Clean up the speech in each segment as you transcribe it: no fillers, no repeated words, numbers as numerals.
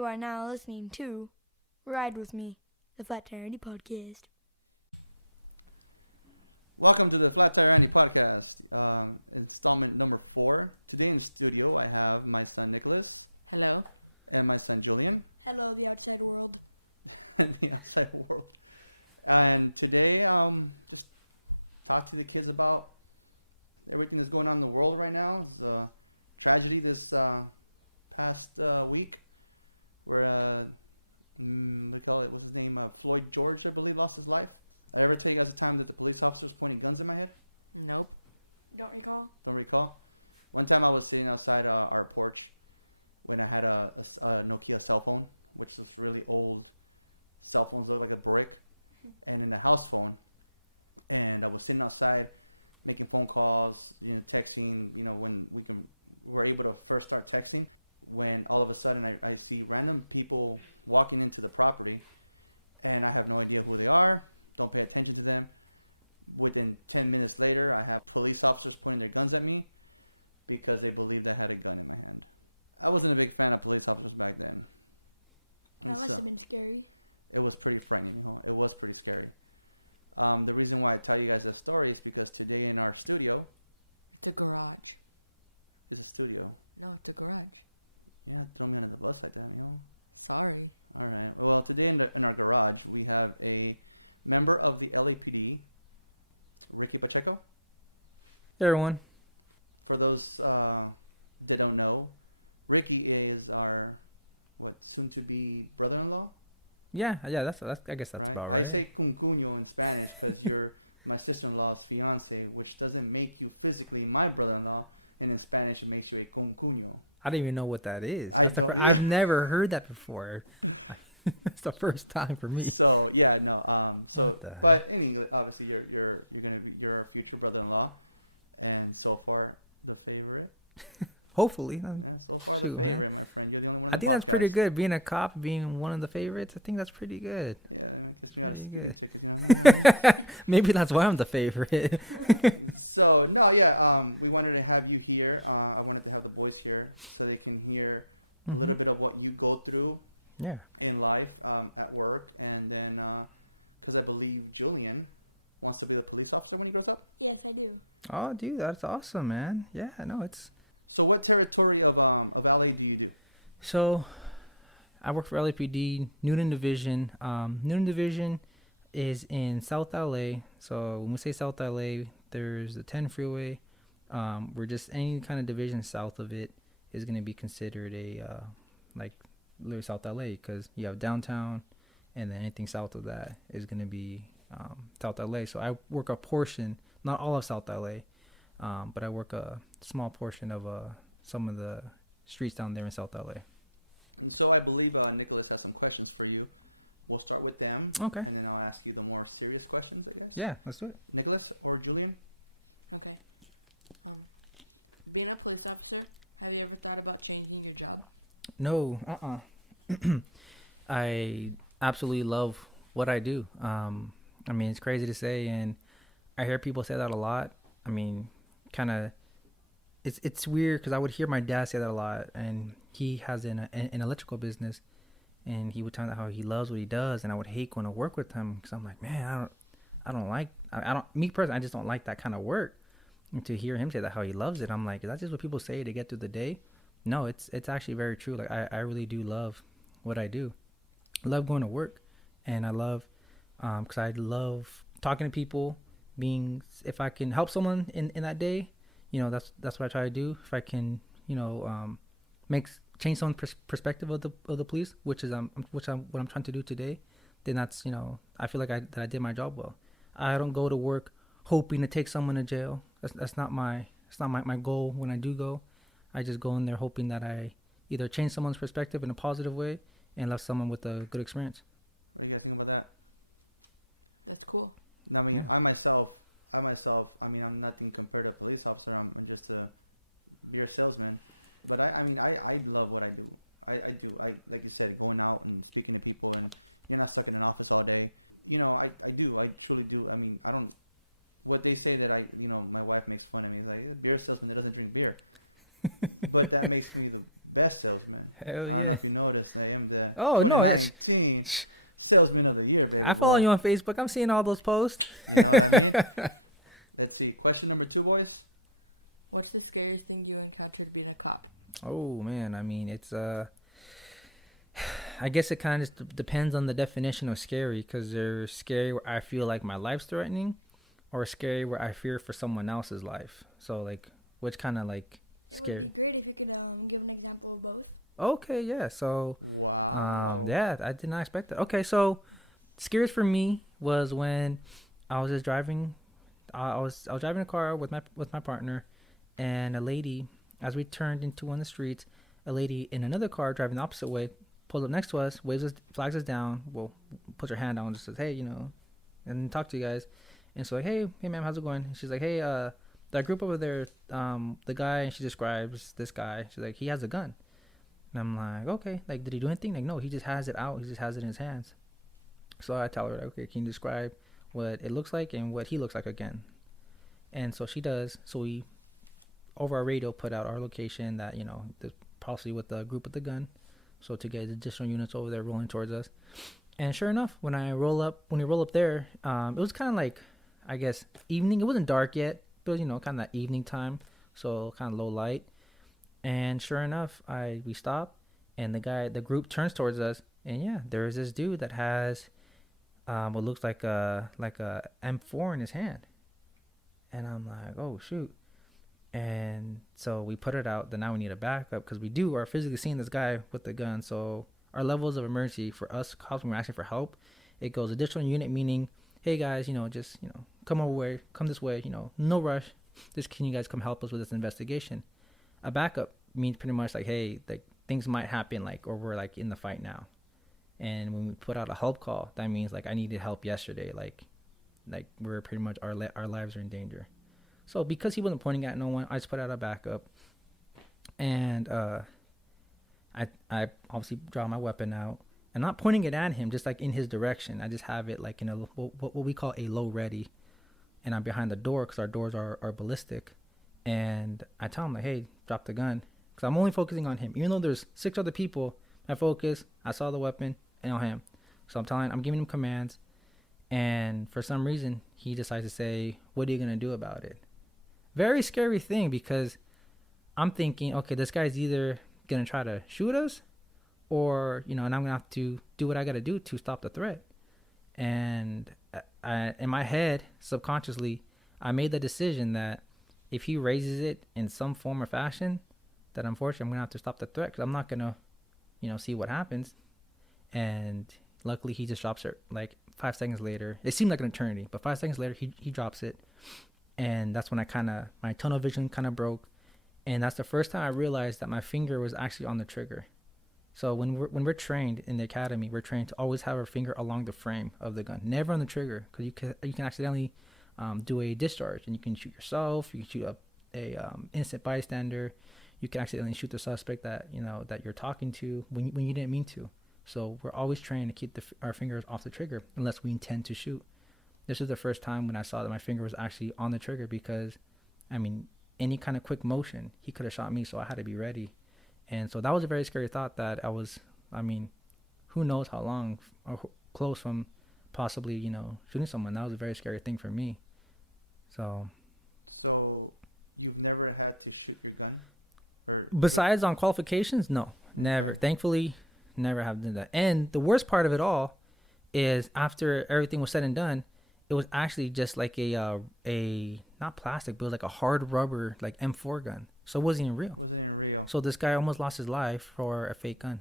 You are now listening to Ride With Me, the Flat Tire Andy podcast. Welcome to the Flat Tire Andy podcast, installment number 4. Today in studio I have my son Nicholas. Hello. And my son Julian. Hello, the outside world. The outside world. And today, just talk to the kids about everything that's going on in the world right now. It's a tragedy this past week where, we call it, what's his name, Floyd George, I believe, lost his life. I ever tell you guys the time that the police officers pointing guns at my head? Nope. Don't recall? Don't recall? One time I was sitting outside our porch when I had a Nokia cell phone, which was really old cell phones, look like a brick, and then the house phone. And I was sitting outside making phone calls, texting, when we were able to first start texting, when all of a sudden I see random people walking into the property, and I have no idea who they are, don't pay attention to them. Within 10 minutes later, I have police officers pointing their guns at me because they believed I had a gun in my hand. I wasn't a big fan of police officers back then. That must have been scary. It was pretty frightening, It was pretty scary. The reason why I tell you guys this story is because today in our studio, The garage. it's a studio. No, the garage. Yeah, throw me on the bus like that, Sorry. Alright. Well, today in our garage, we have a member of the LAPD, Ricky Pacheco. Hey everyone. For those that don't know, Ricky is our soon-to-be brother-in-law. Yeah, that's I guess that's about I right. say cuncuño in Spanish because you're my sister-in-law's fiance, which doesn't make you physically my brother-in-law, and in Spanish it makes you a cuncuño. I don't even know what that is. I don't I've either. never heard that before. It's the first time for me. So yeah, no. What the But anyway, obviously you're gonna be your future brother-in-law, and so far the favorite. Hopefully. And so far Shoot, the man. favorite, my friend. You're the only I think that's pretty good. Being a cop, being one of the favorites, I think that's pretty good. Yeah, It's pretty good. good. Maybe that's why I'm the favorite. So no, yeah. We wanted to have you here. I wanted to have the boys here so they can hear a little bit of what you go through Yeah. in life, at work, and then because I believe Julian wants to be a police officer when he grows up. Yes, I do. Oh, dude, that's awesome, man. Yeah, no, it's... So what territory of LA do you do? So, I work for LAPD, Newton Division. Newton Division is in South LA. So, when we say South LA, there's the 10 freeway. We're just any kind of division south of it is going to be considered a, literally South LA, because you have downtown, and then anything south of that is going to be South LA. So, I work a portion, not all of South LA, but I work a small portion of some of the streets down there in South LA. And so I believe Nicholas has some questions for you. We'll start with them. Okay. And then I'll ask you the more serious questions, I guess. Yeah, let's do it. Nicholas or Julian? Okay. Being a police officer, have you ever thought about changing your job? No, I absolutely love what I do. I mean, it's crazy to say, and I hear people say that a lot. I mean, kind of, it's weird because I would hear my dad say that a lot, and he has an electrical business, and he would tell me how he loves what he does, and I would hate going to work with him because I'm like, man, me personally, I just don't like that kind of work. And to hear him say that how he loves it, I'm like, is that just what people say to get through the day? No, it's actually very true. Like I really do love what I do. I love going to work, and I love because I love talking to people. If I can help someone in that day, that's what I try to do. If I can, change someone's perspective of the police, which is what I'm trying to do today, then that's I feel like I did my job well. I don't go to work hoping to take someone to jail. That's not my goal when I do go. I just go in there hoping that I either change someone's perspective in a positive way and left someone with a good experience. What do you guys think about that? That's cool. I mean, Yeah. I myself, I'm nothing compared to a police officer. I'm just a beer salesman. But I love what I do. I do. Like you said, going out and speaking to people, and you're not stuck in an office all day. I do. I truly do. I mean, I don't. What they say that my wife makes fun of me, like, beer salesman that doesn't drink beer. But that makes me best salesman. Hell I don't know yeah. if you noticed, I am the Oh no, it's 2019 salesman of the year. Baby. I follow you on Facebook. I'm seeing all those posts. Let's see. Question number 2, boys. What's the scariest thing you encountered being a cop? Oh man, I mean it's I guess it kind of just depends on the definition of scary, because there's scary where I feel like my life's threatening, or scary where I fear for someone else's life. So like, which kind of like scary? It'd be great if you could give an example of both. Okay, yeah. So Wow. yeah, I did not expect that. Okay, so scariest for me was when I was just driving. I was driving a car with my partner, and a lady, as we turned into one of the streets, a lady in another car driving the opposite way pulls up next to us, waves us, flags us down. Well, puts her hand down and just says, "Hey, you know," and talk to you guys. And so like, hey, ma'am, how's it going? And she's like, hey, that group over there, the guy, and she describes this guy. She's like, he has a gun. And I'm like, okay, like, did he do anything? Like, no, he just has it out. He just has it in his hands. So I tell her, like, okay, can you describe what it looks like and what he looks like again? And so she does. So we, over our radio, put out our location that, you know, possibly with the group with the gun. So to get additional units over there rolling towards us. And sure enough, when we roll up there, it was kind of like, I guess, evening. It wasn't dark yet, but, you know, kind of that evening time. So kind of low light. And sure enough, we stop, and the group turns towards us, and yeah, there is this dude that has what looks like a M4 in his hand. And I'm like, oh shoot. And so we put it out. Then now we need a backup, because we are physically seeing this guy with the gun. So our levels of emergency for us, cops, when we're asking for help, it goes additional unit, meaning, hey guys, you know, just, you know, come this way, you know, no rush. Just, can you guys come help us with this investigation? A backup means pretty much like, hey, like, things might happen, like, or we're like in the fight now. And when we put out a help call, that means like I needed help yesterday, like we're pretty much our lives are in danger. So because he wasn't pointing at no one, I just put out a backup, and I obviously draw my weapon out. I'm not pointing it at him, just like in his direction. I just have it like in a what we call a low ready, and I'm behind the door because our doors are ballistic. And I tell him like, hey, drop the gun, because I'm only focusing on him. Even though there's 6 other people, I focus. I saw the weapon and on him, so I'm giving him commands. And for some reason, he decides to say, "What are you gonna do about it?" Very scary thing, because I'm thinking, okay, this guy's either gonna try to shoot us, or, you know, and I'm gonna have to do what I gotta do to stop the threat. And in my head, subconsciously, I made the decision that if he raises it in some form or fashion, that unfortunately I'm gonna have to stop the threat, because I'm not gonna, you know, see what happens. And luckily, he just drops it like 5 seconds later. It seemed like an eternity, but 5 seconds later, he drops it. And that's when my tunnel vision kind of broke. And that's the first time I realized that my finger was actually on the trigger. So when we're trained in the academy, we're trained to always have our finger along the frame of the gun, never on the trigger, because you can accidentally do a discharge, and you can shoot yourself, you can shoot a innocent bystander, you can accidentally shoot the suspect that, you know, that you're talking to when you didn't mean to. So we're always trained to keep our fingers off the trigger unless we intend to shoot. This is the first time when I saw that my finger was actually on the trigger, because, I mean, any kind of quick motion, he could have shot me, so I had to be ready. And so that was a very scary thought, that who knows how long or close from possibly, you know, shooting someone. That was a very scary thing for me. So you've never had to shoot your gun? Or besides on qualifications, no, never. Thankfully, never have done that. And the worst part of it all is, after everything was said and done, it was actually just like a not plastic, but it was like a hard rubber, like M4 gun. So it wasn't even real. So this guy almost lost his life for a fake gun.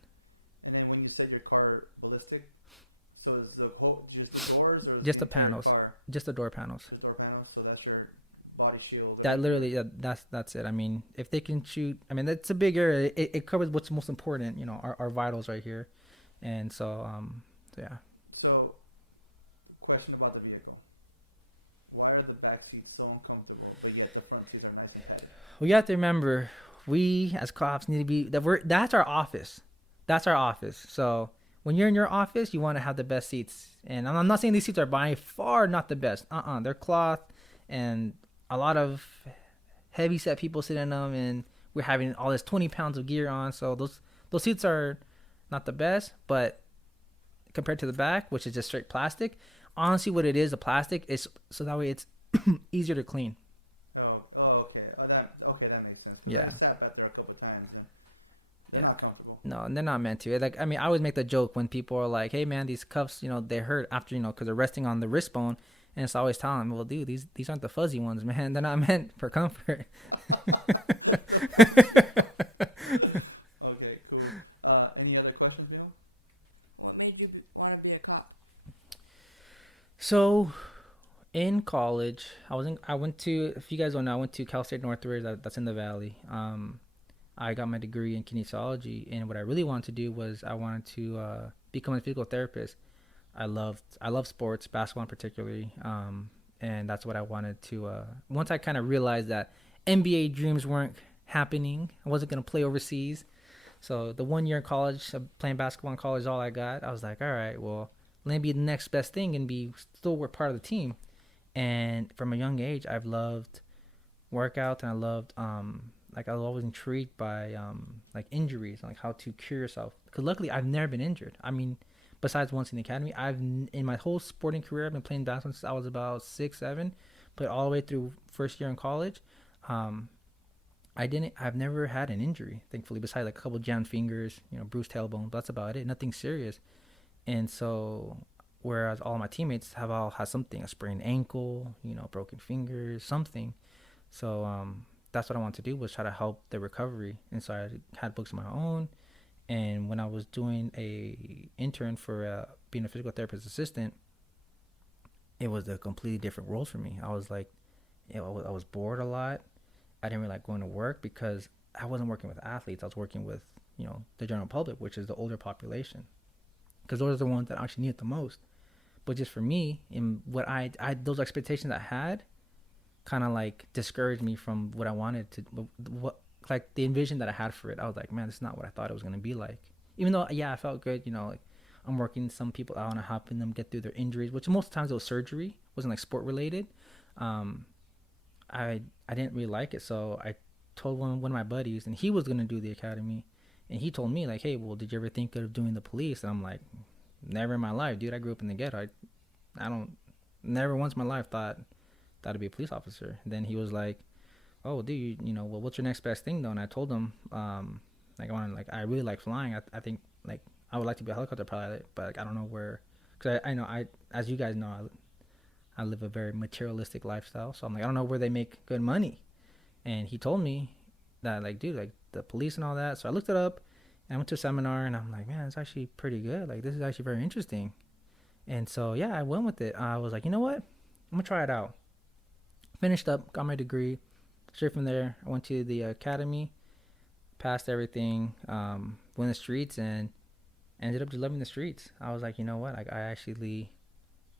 And then when you said your car ballistic, so is the just the doors, or just the panels? Car? Just the door panels. The door panels. So that's your body shield. That literally, that's it. I mean, if they can shoot, I mean, that's a big area. It covers what's most important. You know, our vitals right here, and so yeah. So, question about the vehicle. Why are the back seats so uncomfortable, but yet the front seats are nice and tight? Well, you have to remember, we as cops need to be that's our office. That's our office. So when you're in your office, you want to have the best seats. And I'm not saying these seats are by far not the best. They're cloth, and a lot of heavy set people sit in them. And we're having all this 20 pounds of gear on. So those seats are not the best, but compared to the back, which is just straight plastic, honestly, what it is, the plastic is so that way it's easier to clean. Okay. That makes sense. Yeah. I sat back there a couple of times. And they're Yeah. not comfortable. No, and they're not meant to. Like, I mean, I always make the joke when people are like, "Hey, man, these cuffs, they hurt after, because they're resting on the wrist bone." And it's always telling them, "Well, dude, these aren't the fuzzy ones, man. They're not meant for comfort." Okay, cool. Any other questions, Bill? What made you want to be a cop? So, in college, I went to, if you guys don't know, I went to Cal State Northridge. That's in the Valley. I got my degree in kinesiology, and what I really wanted to do was I wanted to become a physical therapist. I love sports, basketball in particularly, and that's what I wanted to. Once I kind of realized that NBA dreams weren't happening, I wasn't gonna play overseas. So the 1 year in college, playing basketball in college, is all I got. I was like, all right, well, let me be the next best thing and be still work part of the team. And from a young age, I've loved workouts, and I loved like I was always intrigued by like injuries, like how to cure yourself. Because luckily, I've never been injured. I mean, besides once in the academy, in my whole sporting career, I've been playing basketball since I was about 6, 7, played all the way through first year in college. I've never had an injury, thankfully, besides like a couple jammed fingers, bruised tailbone. But that's about it. Nothing serious. And so, whereas all my teammates have all had something, a sprained ankle, broken fingers, something. So that's what I wanted to do, was try to help the recovery. And so I had books of my own. And when I was doing a intern for being a physical therapist assistant, it was a completely different world for me. I was like, I was bored a lot. I didn't really like going to work because I wasn't working with athletes. I was working with, the general public, which is the older population, because those are the ones that actually need it the most. But just for me, and what I those expectations I had, kind of like discouraged me from what I wanted to, like the envision that I had for it. I was like, man, this is not what I thought it was gonna be like. Even though, yeah, I felt good. Like I'm working some people out and helping them get through their injuries, which most times it was surgery, it wasn't like sport related. I didn't really like it, so I told one of my buddies, and he was gonna do the academy, and he told me like, hey, well, did you ever think of doing the police? And I'm like, never in my life, dude. I grew up in the ghetto. I don't never once in my life thought that I'd be a police officer. And then he was like, oh, dude, well, what's your next best thing though? And I told him, I really like flying. I think like I would like to be a helicopter pilot, but like, I don't know where, because I know as you guys know, I live a very materialistic lifestyle. So I'm like, I don't know where they make good money. And he told me that, like, dude, like the police and all that. So I looked it up and I went to a seminar, and I'm like, man, it's actually pretty good. Like, this is actually very interesting. And so, yeah, I went with it. I was like, you know what? I'm going to try it out. Finished up, got my degree. Straight from there, I went to the academy, passed everything, went in the streets, and ended up just loving the streets. I was like, you know what? I actually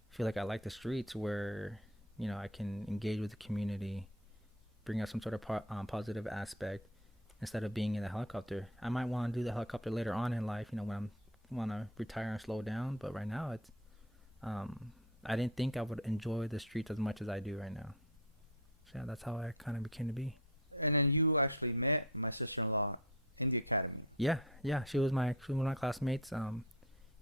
feel like I like the streets where, I can engage with the community, bring out some sort of positive aspect instead of being in the helicopter. I might want to do the helicopter later on in life, when I want to retire and slow down. But right now, it's I didn't think I would enjoy the streets as much as I do right now. So yeah, that's how I kind of became to be. And then you actually met my sister-in-law in the academy. Yeah, she was one of my classmates.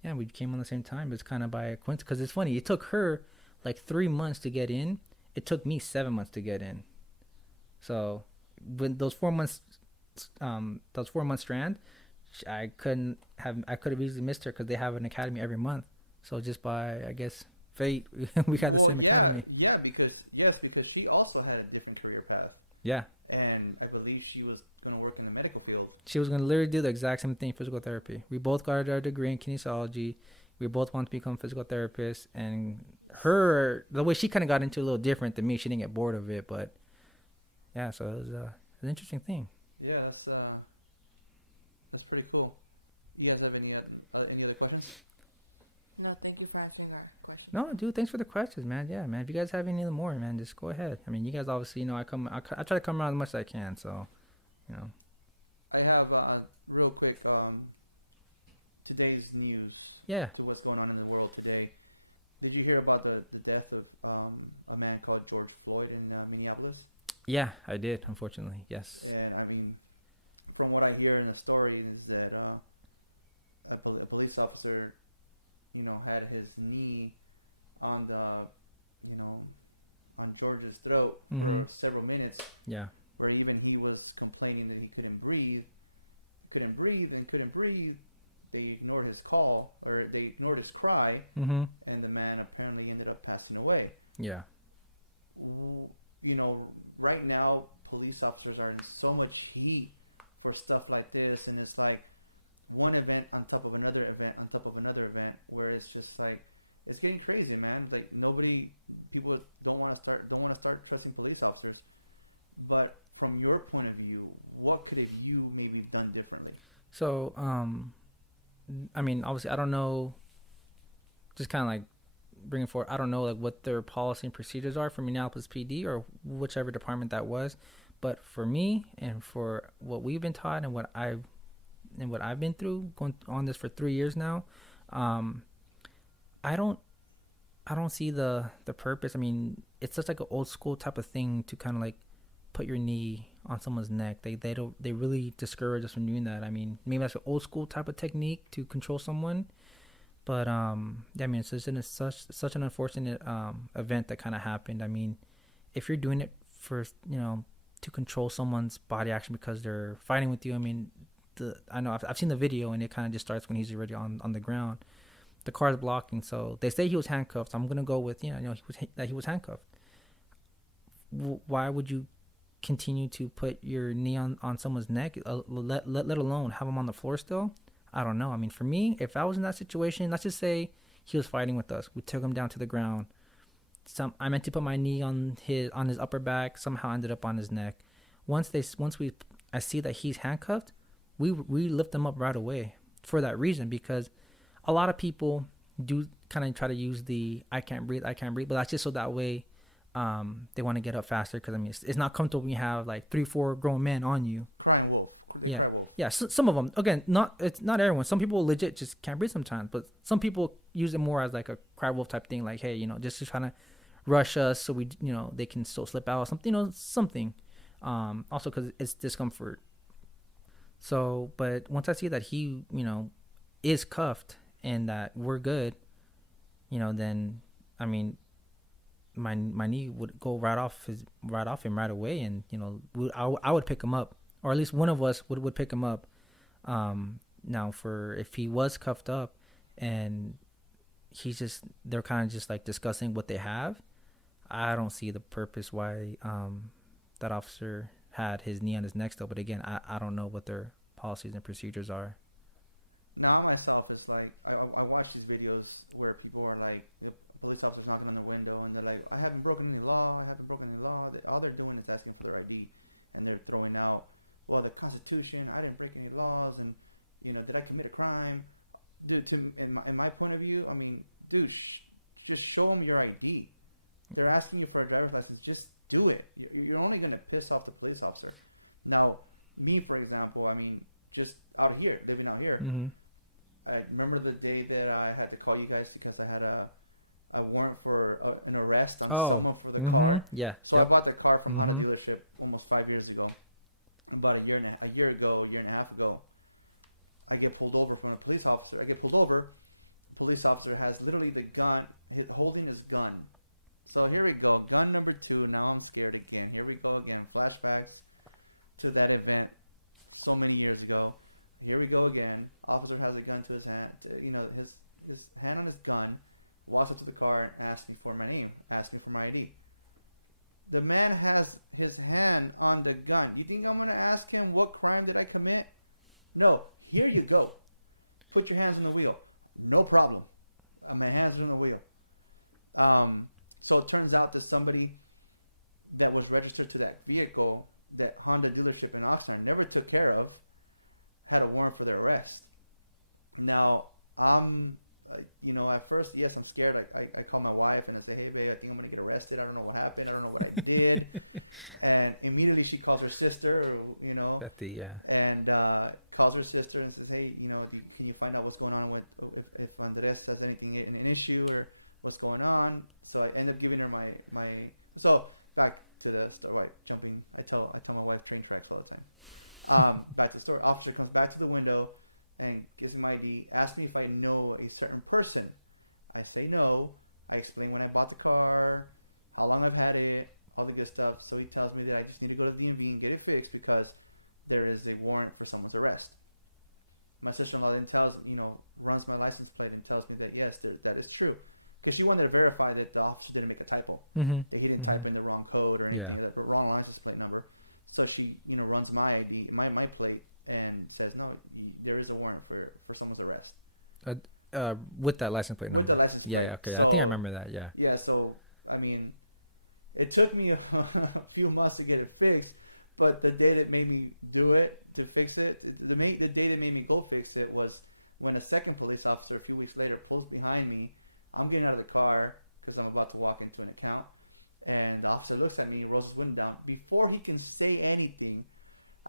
Yeah, we came on the same time. It's kind of by coincidence, because it's funny. It took her like 3 months to get in. It took me 7 months to get in. So when those 4 months strand, I could have easily missed her, because they have an academy every month. So just by, I guess, fate, we got the same academy. Yeah, because she also had a different career path. Yeah. And I believe she was going to work in the medical field. She was going to literally do the exact same thing, physical therapy. We both got our degree in kinesiology. We both want to become physical therapists. And the way she kind of got into it a little different than me. She didn't get bored of it, but yeah, so it was an interesting thing. Yeah, that's pretty cool. You guys have any other questions? No, thank you for answering our question. No, dude, thanks for the questions, man. Yeah, man. If you guys have any more, man, just go ahead. I mean, you guys obviously, I try to come around as much as I can, so, I have real quick today's news. Yeah. To what's going on in the world today. Did you hear about the death of a man called George Floyd in Minneapolis? Yeah, I did, unfortunately. Yes. And I mean, from what I hear in the story is that a police officer, had his knee on on George's throat Mhm. for several minutes, Yeah. where even he was complaining that he couldn't breathe, and couldn't breathe. They ignored his call, or they ignored his cry, Mhm. and the man apparently ended up passing away. Yeah. Right now, police officers are in so much heat for stuff like this, and it's like one event on top of another event on top of another event, where it's just like it's getting crazy, man. Like people don't want to start trusting police officers. But from your point of view, what could have you maybe done differently? So, I mean, obviously, I don't know. Just kind of like bringing forward, I don't know like what their policy and procedures are for Minneapolis PD or whichever department that was. But for me and for what we've been taught and what I've been through, going on this for 3 years now, I don't see the purpose. I mean, it's just like an old school type of thing to kind of like put your knee on someone's neck. They really discourage us from doing that. I mean, maybe that's an old school type of technique to control someone. But I mean, it's just such an unfortunate event that kind of happened. I mean, if you're doing it for to control someone's body action because they're fighting with you, I mean, I know I've seen the video and it kind of just starts when he's already on the ground. The car's blocking, so they say he was handcuffed. So I'm gonna go with he was handcuffed. Why would you continue to put your knee on someone's neck? Let alone have him on the floor still. I don't know. I mean, for me, if I was in that situation, let's just say he was fighting with us. We took him down to the ground. I meant to put my knee on his upper back. Somehow ended up on his neck. I see that he's handcuffed, we lift him up right away for that reason, because a lot of people do kind of try to use the I can't breathe, but that's just so that way they want to get up faster, because I mean it's not comfortable when you have like 3-4 grown men on you. Crying wolf. Yeah. Cry wolf. Yeah, so, some of them, again, it's not everyone. Some people legit just can't breathe sometimes, but some people use it more as like a cry wolf type thing, like, hey, just trying to rush us so we, they can still slip out or something, something. Also because it's discomfort. So, but once I see that he, is cuffed and that we're good, then, I mean, my knee would go right off him right away, and I would pick him up, or at least one of us would pick him up. Now, for if he was cuffed up and they're kind of just like discussing what they have, I don't see the purpose why that officer had his knee on his neck still. But again, I don't know what their policies and procedures are. Now myself is like I watch these videos where people are like, the police officers knocking on the window and they're like, I haven't broken any law. All they're doing is asking for their ID, and they're throwing out, well, the Constitution, I didn't break any laws, and did I commit a crime? Dude, in my point of view, I mean, dude, just show them your ID. They're asking you for a driver's license. Just do it. You're only going to piss off the police officer. Now, me, for example, I mean, just living out here. Mm-hmm. I remember the day that I had to call you guys because I had a warrant for an arrest on someone for the car. Yeah. So I bought the car from Mm-hmm. my dealership almost 5 years ago. About a year and a half ago, I get pulled over from a police officer. Police officer has literally the gun, holding his gun. So here we go, gun number 2. Now I'm scared again. Here we go again. Flashbacks to that event so many years ago. Here we go again. Officer has a gun to his hand, his hand on his gun, walks up to the car and asks me for my name, asks me for my ID. The man has his hand on the gun. You think I'm going to ask him what crime did I commit? No. Here you go. Put your hands on the wheel. No problem. My hands are on the wheel. So it turns out that somebody that was registered to that vehicle, that Honda dealership in Oxnard never took care of, had a warrant for their arrest. Now, at first, yes, I'm scared. I call my wife and I say, hey, babe, I think I'm going to get arrested. I don't know what happened. I don't know what I did. And immediately she calls her sister, Betty, yeah. and calls her sister and says, hey, can you find out what's going on with if Andres has anything, an issue or what's going on? So I end up giving her my so back to the story, jumping. I tell my wife train tracks all the time. Back to the story. Officer comes back to the window and gives him ID. Asks me if I know a certain person. I say no. I explain when I bought the car, how long I've had it, all the good stuff. So he tells me that I just need to go to the DMV and get it fixed because there is a warrant for someone's arrest. My sister-in-law then runs my license plate and tells me that yes, that is true. Because she wanted to verify that the officer didn't make a typo. Mm-hmm. That he didn't type in the wrong code or Yeah. anything, but wrong license plate number. So she, runs my ID, my plate, and says, no, there is a warrant for someone's arrest. With that license plate number. With the license plate. Yeah, okay. I think I remember that. Yeah. Yeah, so, I mean, it took me a few months to get it fixed, but the day that made me do it, to fix it, the day that made me go fix it was when a second police officer a few weeks later pulls behind me. I'm getting out of the car because I'm about to walk into an account, and the officer looks at me and rolls his window down. Before he can say anything,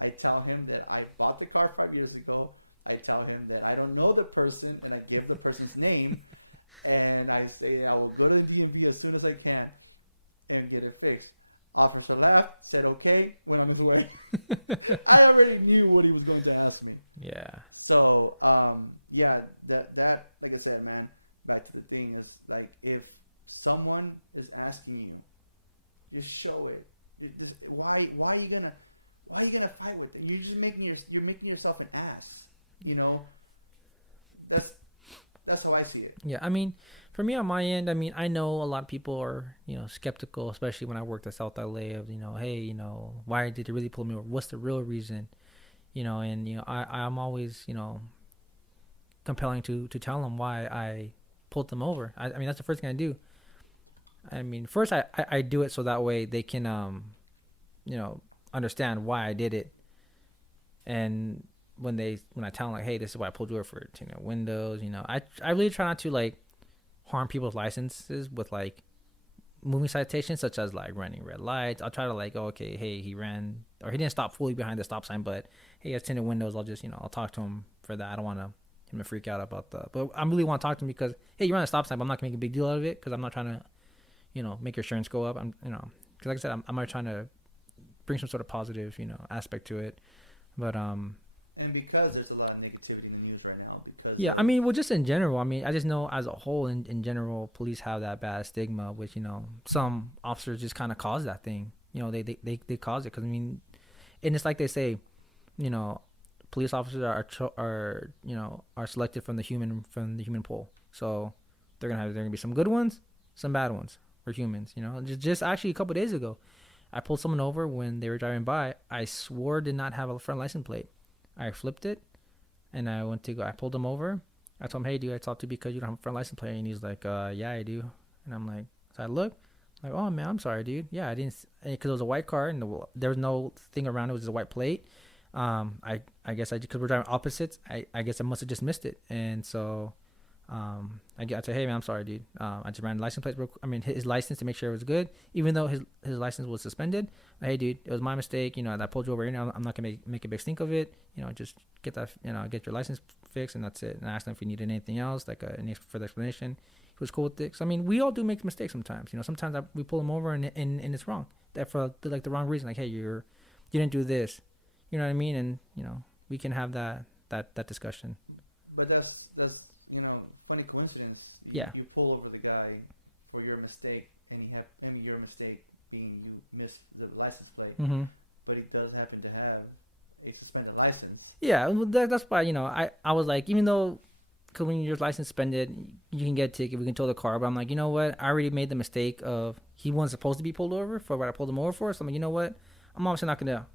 I tell him that I bought the car 5 years ago. I tell him that I don't know the person, and I give the person's name, and I say I will go to the DMV as soon as I can and get it fixed. Officer laughed, said okay, went on his way. I already knew what he was going to ask me. Yeah. So, that like I said, man, back to the thing is like if someone is asking you, just show it. Why are you gonna fight with it? You're just making yourself an ass. That's how I see it. Yeah, I mean, for me on my end, I mean, I know a lot of people are, skeptical, especially when I worked at South LA of, hey, why did they really pull me over? What's the real reason? And, I'm always, compelling to tell them why I pulled them over. I mean, that's the first thing I do. I mean, first I do it so that way they can, understand why I did it. And when I tell them like, hey, this is why I pulled you over for, windows, I really try not to like harm people's licenses with like moving citations, such as like running red lights. I'll try to like, okay, hey, he ran or he didn't stop fully behind the stop sign, but hey, he has tinted windows. I'll just, I'll talk to him for that. I don't want him to freak out about that, but I really want to talk to him because, hey, you ran a stop sign, but I'm not gonna make a big deal out of it because I'm not trying to, make your insurance go up. I'm, because like I said, I'm not trying to bring some sort of positive, aspect to it, but And because there's a lot of negativity in the news right now. Yeah, I mean, well, just in general, I mean, I just know as a whole, in general, police have that bad stigma, which, some officers just kind of cause that thing. They cause it because, I mean, and it's like they say, police officers are selected from the human pool. So there gonna be some good ones, some bad ones for humans. Just actually a couple of days ago, I pulled someone over when they were driving by. I swore did not have a front license plate. I flipped it, and I pulled him over. I told him, hey, do I talk to you because you don't have a front license plate? And he's like, yeah, I do. And I'm like, so I look, like, oh, man, I'm sorry, dude. Yeah, I didn't, because it was a white car, and there was no thing around it. It was just a white plate. I guess because we're driving opposites, I guess I must have just missed it. And so I said, hey, man, I'm sorry, dude. I just ran the license plate. His license to make sure it was good, even though his license was suspended. Hey, dude, it was my mistake. I pulled you over here. I'm not gonna make a big stink of it. Just get that, get your license fixed, and that's it. And I asked him if he needed anything else, like any further explanation. He was cool with it. So, I mean, we all do make mistakes sometimes. Sometimes we pull him over and it's wrong. That for like the wrong reason. Like, hey, you didn't do this. You know what I mean? And we can have that discussion. But that's funny coincidence. Yeah. You pull over the guy for your mistake, and your mistake being you missed the license plate, Mm-hmm. but he does happen to have a suspended license. Yeah, that's why I was like, even though, because when your license suspended, you can get a ticket, we can tow the car, but I'm like, you know what? I already made the mistake of he wasn't supposed to be pulled over for what I pulled him over for. So I'm like, you know what? I'm obviously not gonna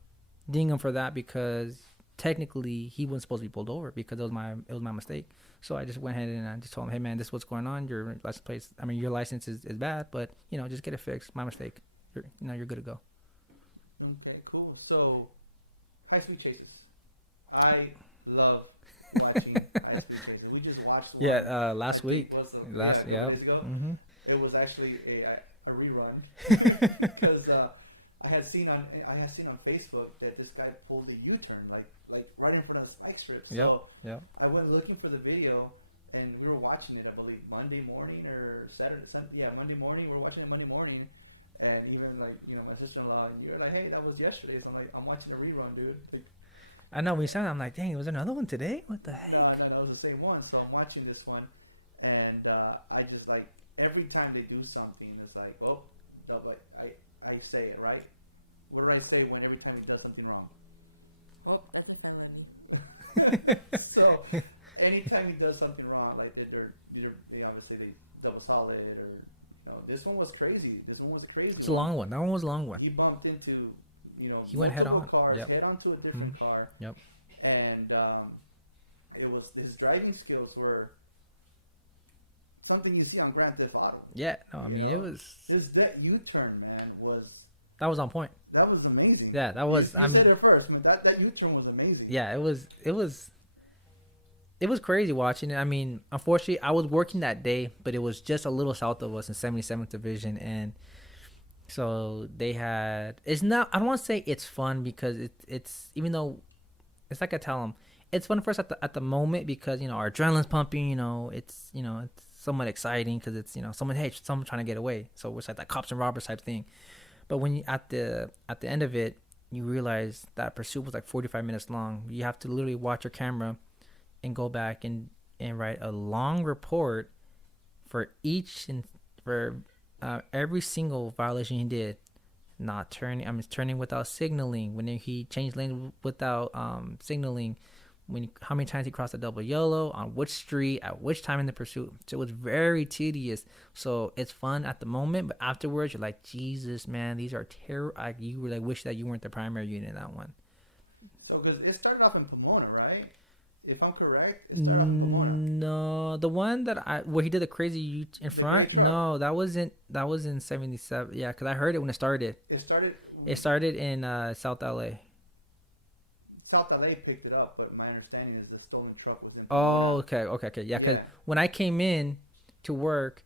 ding him for that because technically he wasn't supposed to be pulled over because it was my mistake. So I just went ahead and I just told him, hey man, this is what's going on. Your license is bad, but just get it fixed. My mistake. You're good to go. Okay, cool. So, high speed chases. I love watching high speed chases. We just watched one. Yeah, last week. Yeah. Days ago. Mm-hmm. It was actually a rerun because I had seen on Facebook that this guy pulled a U-turn like right in front of the spike strip. So Yep. I went looking for the video, and we were watching it, I believe, Monday morning or Saturday. Monday morning. We were watching it Monday morning, and even my sister-in-law, you're like, hey, that was yesterday. So I'm like, I'm watching a rerun, dude. I know when you said that, I'm like, dang, was there another one today? What the No, heck? that was the same one. So I'm watching this one, and I just like every time they do something, it's like, well, I say it right. What do I say when every time he does something wrong? Oh, that's a fan running. So anytime he does something wrong, like they obviously they double solid it or this one was crazy. This one was crazy. It's a long one. That one was a long one. He bumped into He went head multiple on. cars, Yep. head onto a different car. Yep. And it was his driving skills were something you see on Grand Theft Auto. Yeah. No, I mean, You it know? was That U-turn, man, that was on point. that was amazing. Yeah, that was. You I mean, said it first, but that U-turn was amazing. yeah, it was crazy watching it. I mean, unfortunately, I was working that day, but it was just a little south of us in 77th Division, and so they had. It's not. I don't want to say it's fun because it's even though it's like I tell them, it's fun for us at the moment because our adrenaline's pumping. It's it's somewhat exciting because it's someone trying to get away. So it's like that cops and robbers type thing. But when you at the end of it, you realize that pursuit was like 45 minutes long. You have to literally watch your camera and go back and write a long report for every single violation he did. Not turning, turning without signaling. When he changed lanes without signaling. How many times he crossed a double yellow, on which street, at which time in the pursuit. So it was very tedious. So it's fun at the moment, but afterwards you're like, Jesus, man, these are terrible. You really wish that you weren't the primary unit in that one. So because it started off in Pomona, right? If I'm correct, it started off in Pomona. No, the one where he did the crazy U in front. great car. No, that was in 77. Yeah, because I heard it when it started. It started in South LA. South LA picked it up, but my understanding is the stolen truck was in. Oh, Pomona. okay. Yeah, because Yeah. when I came in to work,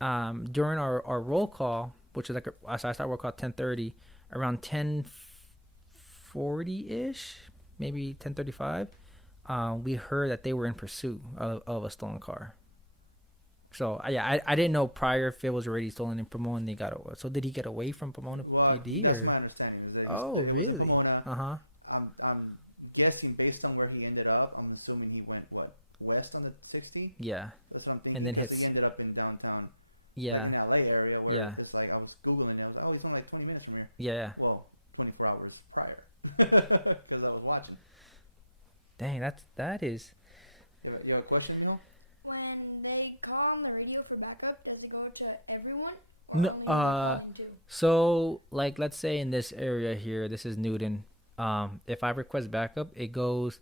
during our roll call, which is so I start roll call at 10:30, around 10:40 ish, maybe 10:35, we heard that they were in pursuit of a stolen car. So I didn't know prior if it was already stolen in Pomona and they got away. So did he get away from Pomona Well, PD that's or? my understanding. Is that Oh, it was in really? Pomona. Uh-huh. I'm guessing based on where he ended up. I'm assuming he went west on the 60. Yeah. That's one thing. And then because hits- he ended up in downtown. Yeah. In LA area where Yeah. it's like I was googling. I was he's only like 20 minutes from here. Yeah. Well, 24 hours prior because I was watching. Dang, that is. You have a question, Neil? When they call on the radio for backup, does it go to everyone? No, only calling to? So like let's say in this area here, this is Newton. If I request backup, it goes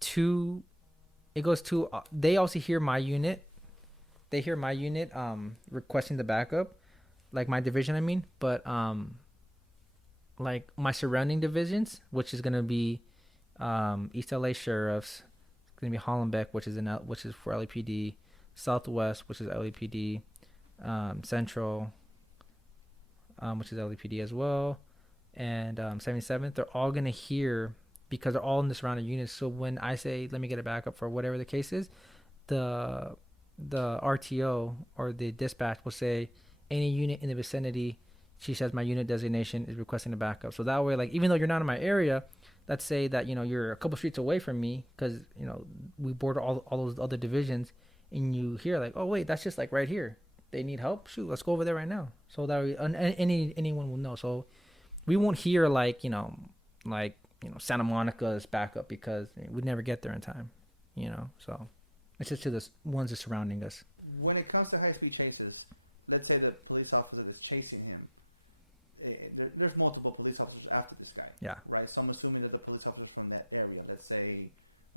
to they also hear my unit. They hear my unit requesting the backup, like my division I mean, but like my surrounding divisions, which is going to be East LA Sheriffs, it's going to be Hollenbeck, which is for LAPD, Southwest, which is LAPD, Central, which is LAPD as well, and 77th. They're all going to hear because they're all in the surrounding units. So when I say let me get a backup for whatever the case is, the RTO or the dispatch will say any unit in the vicinity. She says my unit designation is requesting a backup. So that way, like even though you're not in my area, let's say that you're a couple streets away from me because we border all those other divisions, and you hear like, oh wait, that's just like right here. They need help. Shoot, let's go over there right now. So that way, anyone will know. So we won't hear like Santa Monica's backup because we'd never get there in time. So it's just to the ones that surrounding us. When it comes to high-speed chases, let's say the police officer is chasing him. There's multiple police officers after this guy. Yeah. Right. So I'm assuming that the police officers from that area, let's say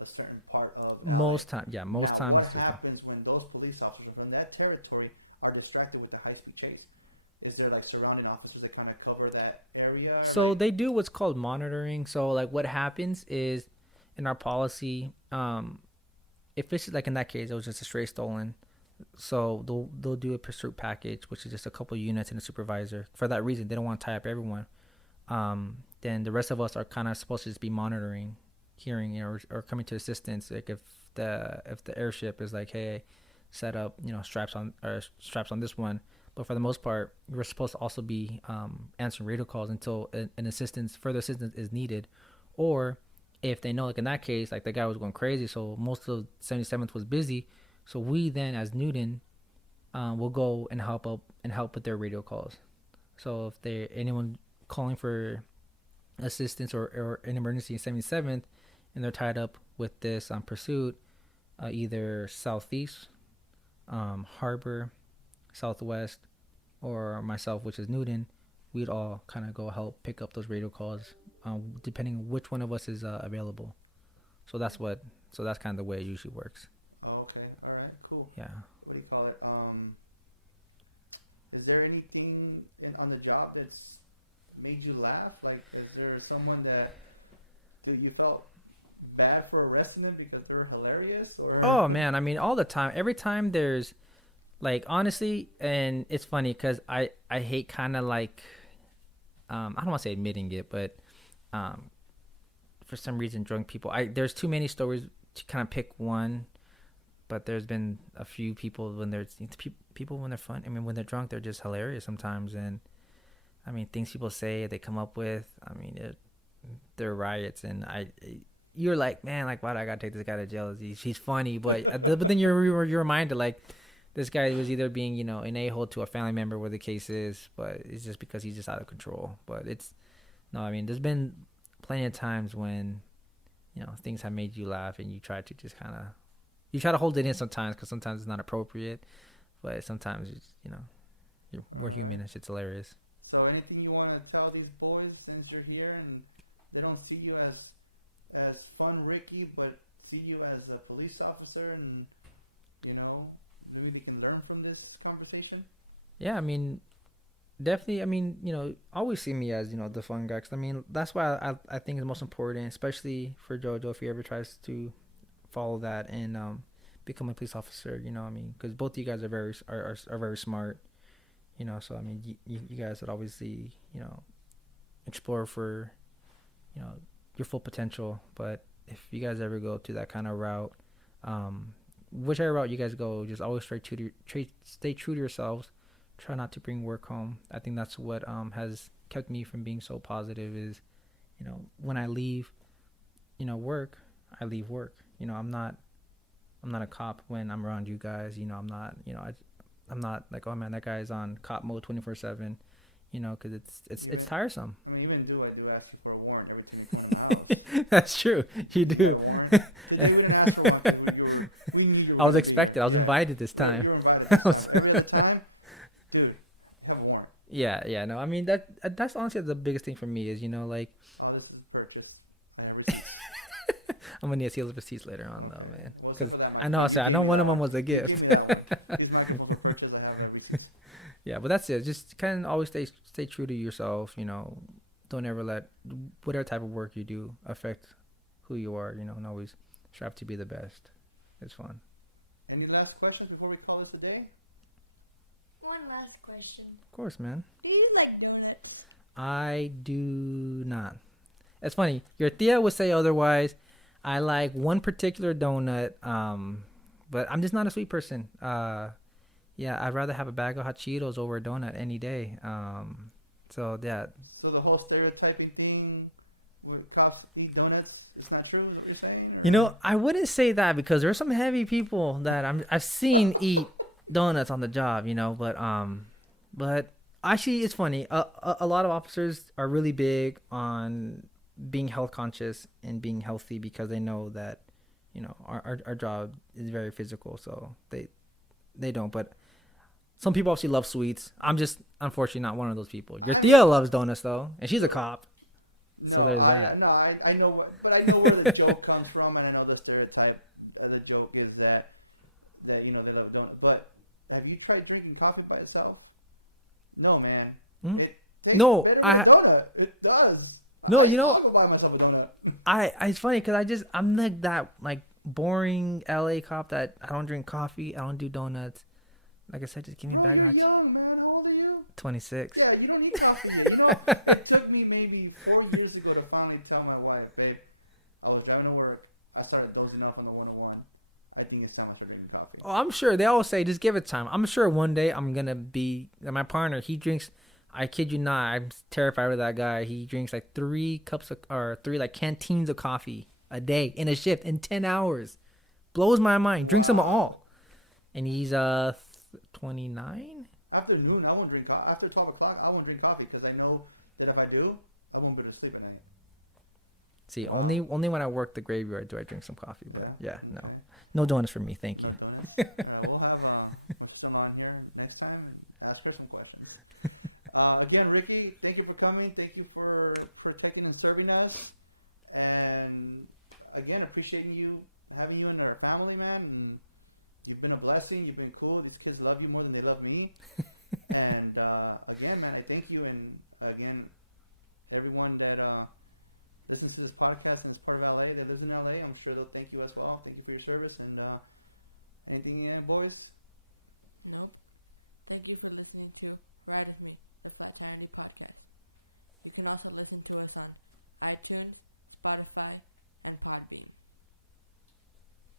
a certain part of. Most times. What It's just happens when those police officers from that territory are distracted with the high-speed chase? Is there like surrounding officers that kind of cover that area? So they do what's called monitoring. So like what happens is in our policy, if it's like in that case, it was just a straight stolen. So they'll do a pursuit package, which is just a couple units and a supervisor. For that reason, they don't want to tie up everyone. Then the rest of us are kind of supposed to just be monitoring, hearing, or coming to assistance. Like if the airship is like, hey, set up, straps on this one. But for the most part, we're supposed to also be answering radio calls until further assistance is needed, or if they know, like in that case, like the guy was going crazy, so most of 77th was busy. So we then, as Newton, will go and help with their radio calls. So if they anyone calling for assistance or an emergency in 77th, and they're tied up with this pursuit, either southeast, harbor, southwest, or myself, which is Newton, we'd all kind of go help pick up those radio calls, depending on which one of us is available. So that's kind of the way it usually works. Oh, okay. All right. Cool. Yeah. What do you call it? Is there anything on the job that's made you laugh? Like, is there someone that you felt bad for arresting them because they're hilarious? Or Oh man, I mean, all the time. Every time there's, like, honestly, and it's funny because I hate kind of like, I don't want to say admitting it, but for some reason, drunk people. There's too many stories to kind of pick one, but there's been a few people when people when they're fun. I mean, when they're drunk, they're just hilarious sometimes, and I mean, things people say, they come up with. I mean, they're riots, and you're like, man, like, why do I gotta take this guy to jail? He's funny, but then you're reminded, like, this guy was either being, you know, an a-hole to a family member, where the case is, but it's just because he's just out of control. But I mean, there's been plenty of times when, you know, things have made you laugh, and you try to just kind of, you try to hold it in sometimes, because sometimes it's not appropriate, but sometimes, you know, we're human and shit's hilarious. So anything you want to tell these boys since you're here and they don't see you as fun Ricky, but see you as a police officer, and, you know, maybe we can learn from this conversation? Yeah, I mean, definitely. I mean, you know, always see me as, you know, the fun guy. 'Cause I mean, that's why I think it's most important, especially for JoJo, if he ever tries to follow that and become a police officer. You know, I mean, because both of you guys are very smart. You know, so I mean, you guys would obviously, you know, explore for, you know, your full potential. But if you guys ever go to that kind of route, whichever route you guys go, just always stay true to yourselves. Try not to bring work home. I think that's what has kept me from being so positive is, you know, when I leave, you know, work, I leave work. You know, I'm not a cop when I'm around you guys. You know, I'm not, you know, I'm not like, oh man, that guy's on cop mode 24/7. You know, because it's tiresome. I mean, even I do ask you for a warrant every time you come in the house. That's true. You do. You didn't ask for one, 'cause we need your I was warrant. expected. I was invited this time. You were invited. Every other time, dude, have a warrant. Yeah. No, I mean that's honestly the biggest thing for me is, you know, like, Oh, this is purchase. I never seen it. I'm gonna need seals of receipts later on though, man. We'll Because settle that, I know, I know one of them was a Give gift. me that one. These not the ones for purchase. I have no receipts. Yeah, but that's it. Just kind of always stay true to yourself. You know, don't ever let whatever type of work you do affect who you are. You know, and always strive to be the best. It's fun. Any last questions before we call this a day? One last question. Of course, man. Do you like donuts? I do not. It's funny. Your Thea would say otherwise. I like one particular donut, but I'm just not a sweet person. Yeah, I'd rather have a bag of hot Cheetos over a donut any day. So yeah. So the whole stereotyping thing with cops eat donuts, it's not true, is what you're saying? Or? You know, I wouldn't say that because there's some heavy people that I've seen eat donuts on the job. You know, but actually, it's funny. A lot of officers are really big on being health conscious and being healthy because they know that, you know, our job is very physical, so they don't. But some people obviously love sweets. I'm just unfortunately not one of those people. Your Thea loves donuts though, and she's a cop. So there's that. No, I know, but I know where the joke comes from, and I know the stereotype. The joke is that you know they love donuts. But have you tried drinking coffee by itself? No, man. Hmm? It tastes No, better than a donut. It does. No, I you know, I'll go buy myself a donut. it's funny because I'm like that like boring LA cop that I don't drink coffee, I don't do donuts. Like I said, just give me a bag of hot. You're young, man. How old are you? 26. Yeah, you don't need coffee yet. You know, it took me maybe 4 years ago to finally tell my wife, babe, I was driving to work. I started dozing off on the 101. I think it's time I start drinking coffee. Oh, I'm sure they always say just give it time. I'm sure one day I'm gonna be my partner. He drinks I kid you not, I'm terrified of that guy. He drinks like 3 like canteens of coffee a day in a shift in 10 hours. Blows my mind. Drinks them all. And he's 29. After noon, I won't drink coffee. After 12 o'clock, I won't drink coffee because I know that if I do, I won't go to sleep at night. See, only when I work the graveyard do I drink some coffee. But yeah, no, Okay. no donuts for me. Thank you. We'll have some on here next time and ask for some questions. Again, Ricky, thank you for coming. Thank you for protecting and serving us. And again, appreciating you, having you in our family, man. And you've been a blessing. You've been cool. These kids love you more than they love me. And again, man, I thank you. And again, everyone that listens to this podcast and is part of LA, that lives in LA, I'm sure they'll thank you as well. Thank you for your service. And anything you add, boys? No. Thank you for listening to Ride With Me, the Flat Tire Podcast. You can also listen to us on iTunes, Spotify, and Podbean.